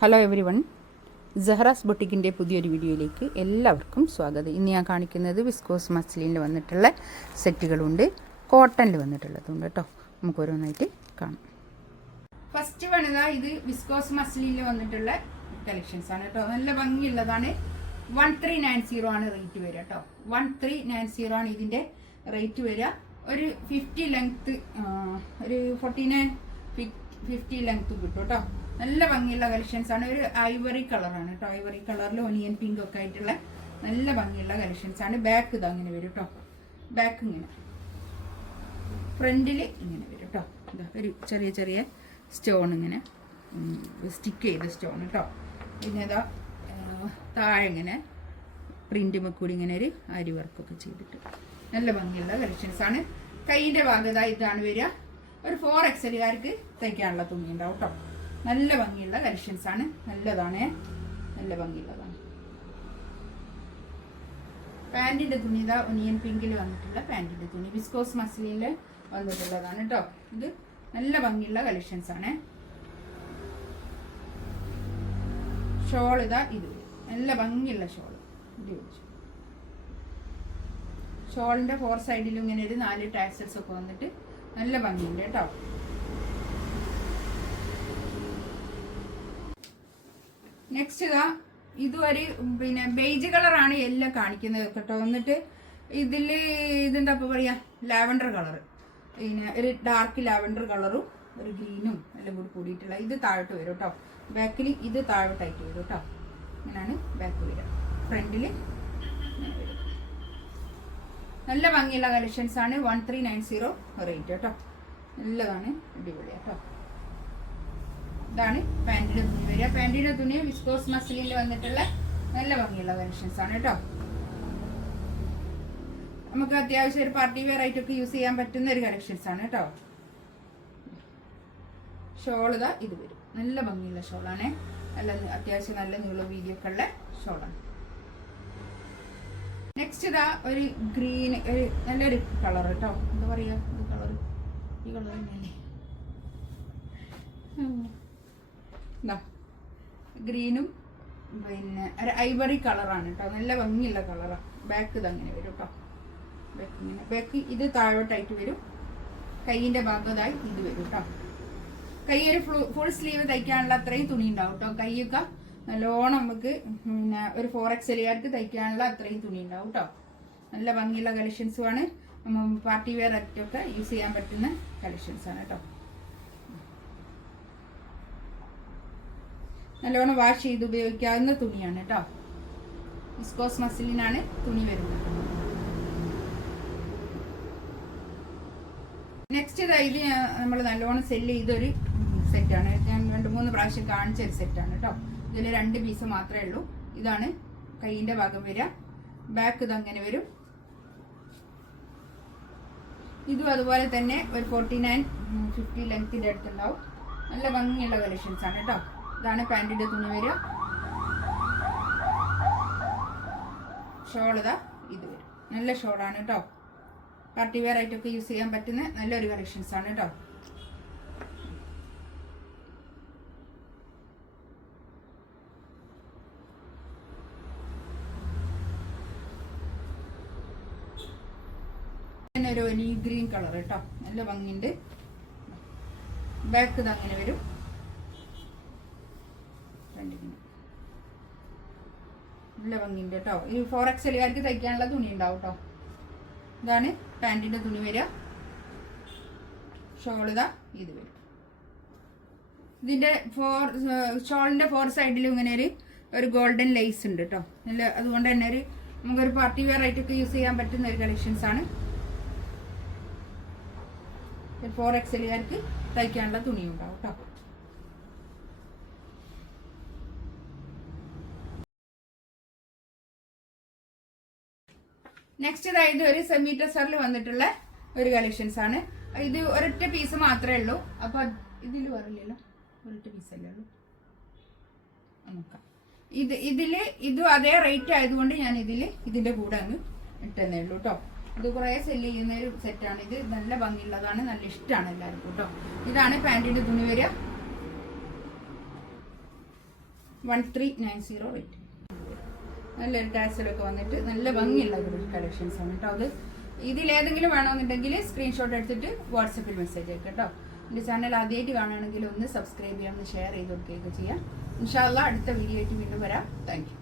Hello every one, Zehra's ബൊട്ടിക്കിൻ്റെ പുതിയൊരു വീഡിയോയിലേക്ക് എല്ലാവർക്കും സ്വാഗതം. ഇന്ന് ഞാൻ കാണിക്കുന്നത് വിസ്കോസ് മസ്ലിനിൽ വന്നിട്ടുള്ള സെറ്റുകളുണ്ട്, കോട്ടണിൽ വന്നിട്ടുള്ളതുണ്ട് കേട്ടോ. നമുക്ക് ഓരോന്നായിട്ട് കാണാം. ഫസ്റ്റ് വനിത ഇത് വിസ്കോസ് മസ്ലിനിൽ വന്നിട്ടുള്ള കളക്ഷൻസ് ആണ് കേട്ടോ. നല്ല ഭംഗിയുള്ളതാണ്. 1390 ആണ് റേറ്റ് വരിക കേട്ടോ. 1390 ആണ് ഇതിൻ്റെ റേറ്റ് വരിക. ഒരു 50 ലെങ്ത്ത്, ഒരു 49-50 ലെങ്ത്ത് കിട്ടും കേട്ടോ. നല്ല ഭംഗിയുള്ള കളക്ഷൻസ് ആണ്. ഒരു ഐവറി കളറാണ് കേട്ടോ. ഐവറി കളറിൽ ഒനിയൻ പിങ്ക് ഒക്കെ ആയിട്ടുള്ള നല്ല ഭംഗിയുള്ള കളക്ഷൻസ് ആണ്. ബാക്ക് ഇത് അങ്ങനെ വരും കേട്ടോ. ബാക്ക് ഇങ്ങനെ, ഫ്രണ്ടിൽ ഇങ്ങനെ വരും കേട്ടോ. ഒരു ചെറിയ ചെറിയ സ്റ്റോൺ ഇങ്ങനെ സ്റ്റിക്ക് ചെയ്ത സ്റ്റോൺ കേട്ടോ. പിന്നെ ഇതാ താഴെ ഇങ്ങനെ പ്രിന്റ് കൂടി ഇങ്ങനെ ഒരു അരി വർക്കൊക്കെ ചെയ്തിട്ട് നല്ല ഭംഗിയുള്ള കളക്ഷൻസ് ആണ്. കൈയിൻ്റെ ഭാഗത ഇതാണ് വരിക. ഒരു 4XLകാർക്ക് തയ്ക്കാനുള്ള തുണി ഉണ്ടാവും കേട്ടോ. നല്ല ഭംഗിയുള്ള കളക്ഷൻസ് ആണ്. നല്ലതാണ്, നല്ല ഭംഗിയുള്ളതാണ്. പാൻറ്റിൻ്റെ തുണി ഇതാ ഒനിയൻ പിങ്കിൽ വന്നിട്ടുള്ള പാൻറ്റിൻ്റെ തുണി വിസ്കോസ് മസ്ലിനിൽ വന്നിട്ടുള്ളതാണ് കേട്ടോ. ഇത് നല്ല ഭംഗിയുള്ള കളക്ഷൻസ് ആണ്. ഷോൾ ഇതാ ഇത് നല്ല ഭംഗിയുള്ള ഷോൾ. ഇത് ഷോളിൻ്റെ 4 സൈഡിലും ഇങ്ങനെ ഒരു 4 ടാസൽസ് ഒക്കെ വന്നിട്ട് നല്ല ഭംഗിയുണ്ട് കേട്ടോ. നെക്സ്റ്റ് ഇതാ ഇതൊരു പിന്നെ ബേജ് കളറാണ് എല്ലാം കാണിക്കുന്നത് കേട്ടോ. എന്നിട്ട് ഇതെന്താ ഇപ്പോൾ പറയുക, ലാവൻഡർ കളർ, പിന്നെ ഒരു ഡാർക്ക് ലാവൻഡർ കളറും ഒരു ഗ്രീനും എല്ലാം കൂടി കൂടിയിട്ടുള്ള ഇത് താഴോട്ട് വരും കേട്ടോ. ബാക്കിൽ ഇത് താഴോട്ടായിട്ട് വരും കേട്ടോ. ഇങ്ങനെയാണ് ബാക്ക് വരിക. ഫ്രണ്ടിൽ നല്ല ഭംഗിയുള്ള കളക്ഷൻസ് ആണ്. 1390 റേറ്റ് കേട്ടോ. നല്ലതാണ്, അടിപൊളിയാണ് കേട്ടോ. ഇതാണ് പാൻറ്റിൻ്റെ തുണി വരിക. പാൻറ്റിൻ്റെ തുണി വിസ്കോസ് മസ്ലിനിൽ വന്നിട്ടുള്ള നല്ല ഭംഗിയുള്ള കളക്ഷൻസ് ആണ് കേട്ടോ. നമുക്ക് അത്യാവശ്യം ഒരു പാർട്ടി വെയർ ആയിട്ടൊക്കെ യൂസ് ചെയ്യാൻ പറ്റുന്ന ഒരു കളക്ഷൻസ് ആണ് കേട്ടോ. ഷോൾ ഇതാ ഇത് വരും. നല്ല ഭംഗിയുള്ള ഷോളാണ്. നല്ല അത്യാവശ്യം നല്ല നീളം വീതിയൊക്കെ ഉള്ള ഷോളാണ്. നെക്സ്റ്റ് ഇതാ ഒരു ഗ്രീൻ, ഒരു നല്ലൊരു കളർ കേട്ടോ. എന്താ പറയുക, ഇത് കളർ, ഈ കളർ തന്നെയല്ലേ, ഗ്രീനും പിന്നെ ഒരു ഐവറി കളറാണ് കേട്ടോ. നല്ല ഭംഗിയുള്ള കളറാണ്. ബാക്ക് ഇത് അങ്ങനെ വരും കേട്ടോ. ബാക്ക് ഇങ്ങനെ, ബാക്ക് ഇത് താഴോട്ടായിട്ട് വരും. കൈയിൻ്റെ ഭാഗത്തായി ഇത് വരും കേട്ടോ. കൈ ഒരു ഫുൾ സ്ലീവ് തയ്ക്കാനുള്ള അത്രയും തുണി ഉണ്ടാവും കേട്ടോ. കൈയൊക്കെ നല്ലോണം നമുക്ക് പിന്നെ ഒരു 4XLകാർക്ക് തയ്ക്കാനുള്ള അത്രയും തുണി ഉണ്ടാവും കേട്ടോ. നല്ല ഭംഗിയുള്ള കളക്ഷൻസുമാണ്. പാർട്ടി വെയർ ആയിട്ടൊക്കെ യൂസ് ചെയ്യാൻ പറ്റുന്ന കളക്ഷൻസാണ് കേട്ടോ. നല്ലോണം വാഷ് ചെയ്ത് ഉപയോഗിക്കാവുന്ന തുണിയാണ് കേട്ടോ. വിസ്കോസ് മസ്ലിനാണ് തുണി വരുന്നത്. നെക്സ്റ്റ് ഇത് നമ്മൾ നല്ലോണം സെല്ല് ചെയ്തൊരു സെറ്റാണ്. ഞാൻ 2-3 പ്രാവശ്യം കാണിച്ച ഒരു സെറ്റാണ് കേട്ടോ. ഇതിൽ 2 പീസ് മാത്രമേ ഉള്ളൂ. ഇതാണ് കൈയിൻ്റെ ഭാഗം വരിക. ബാക്ക് ഇതങ്ങനെ വരും. ഇതും അതുപോലെ തന്നെ ഒരു 49-50 ലെങ്ത്തിൻ്റെ അടുത്തുണ്ടാവും. നല്ല ഭംഗിയുള്ള കളക്ഷൻസ് ആണ് കേട്ടോ. ഇതാണ് പാൻറ്റിൻ്റെ തുണി വരിക. ഷോൾ ഇതാ ഇത് വരും. നല്ല ഷോളാണ് കേട്ടോ. പാർട്ടി വെയർ ആയിട്ടൊക്കെ യൂസ് ചെയ്യാൻ പറ്റുന്ന നല്ലൊരു കളക്ഷൻസ് ആണ് കേട്ടോ. ഒരു ഒനി ഗ്രീൻ കളർ കേട്ടോ. നല്ല ഭംഗിയുണ്ട്. ബാക്ക് ഇത് അങ്ങനെ വരും. നല്ല ഭംഗിയുണ്ട് കേട്ടോ. ഈ 4XLകാർക്ക് തയ്ക്കാനുള്ള തുണി ഉണ്ടാവും കേട്ടോ. ഇതാണ് പാൻറ്റിൻ്റെ തുണി വരിക. ഷോൾ ഇതാ ഇത് വരും. ഇതിൻ്റെ ഷോളിൻ്റെ 4 സൈഡിലും ഇങ്ങനെ ഒരു ഗോൾഡൻ ലേസ് ഉണ്ട് കേട്ടോ. നല്ല അതുകൊണ്ട് തന്നെ നമുക്കൊരു പാർട്ടി വെയർ ആയിട്ടൊക്കെ യൂസ് ചെയ്യാൻ പറ്റുന്ന ഒരു കളക്ഷൻസ് ആണ്. 4XLകാർക്ക് തയ്ക്കാനുള്ള തുണി ഉണ്ടാവും കേട്ടോ. നെക്സ്റ്റ് ഇതായത് ഒരു സെമി ട്രസറിൽ വന്നിട്ടുള്ള ഒരു കളക്ഷൻസ് ആണ്. ഇത് ഒരൊറ്റ പീസ് മാത്രമേ ഉള്ളൂ. അപ്പൊ ഇതിൽ പറയില്ലല്ലോ, ഒരൊറ്റ പീസല്ലേ ഉള്ളൂ. നോക്കാം. ഇതും അതേ റേറ്റ് ആയതുകൊണ്ട് ഞാൻ ഇതിന്റെ കൂടെ അങ്ങ് ഇട്ടെന്നേ ഉള്ളൂ കേട്ടോ. ഇത് കുറേ സെല്ല് ചെയ്യുന്ന ഒരു സെറ്റാണ്. ഇത് നല്ല ഭംഗിയുള്ളതാണ്, നല്ല ഇഷ്ടമാണ് എല്ലാവർക്കും കേട്ടോ. ഇതാണ് പാൻറ്റിൻ്റെ തുണി വരിക. 1390 റേറ്റ്. നല്ലൊരു ടാസലൊക്കെ വന്നിട്ട് നല്ല ഭംഗിയുള്ള ഒരു കളക്ഷൻസ് ആണ് കേട്ടോ. അത് ഇതിലേതെങ്കിലും വേണമെന്നുണ്ടെങ്കിൽ സ്ക്രീൻഷോട്ട് എടുത്തിട്ട് വാട്സപ്പിൽ മെസ്സേജ് അയക്കാം കേട്ടോ. എൻ്റെ ചാനൽ ആദ്യമായിട്ട് കാണുകയാണെങ്കിൽ ഒന്ന് സബ്സ്ക്രൈബ് ചെയ്യാം, ഒന്ന് ഷെയർ ചെയ്ത് കൊടുക്കുകയൊക്കെ ചെയ്യാം. ഇൻഷാ അല്ലാഹ് അടുത്ത വീഡിയോ ആയിട്ട് വീണ്ടും വരാം. Thank you.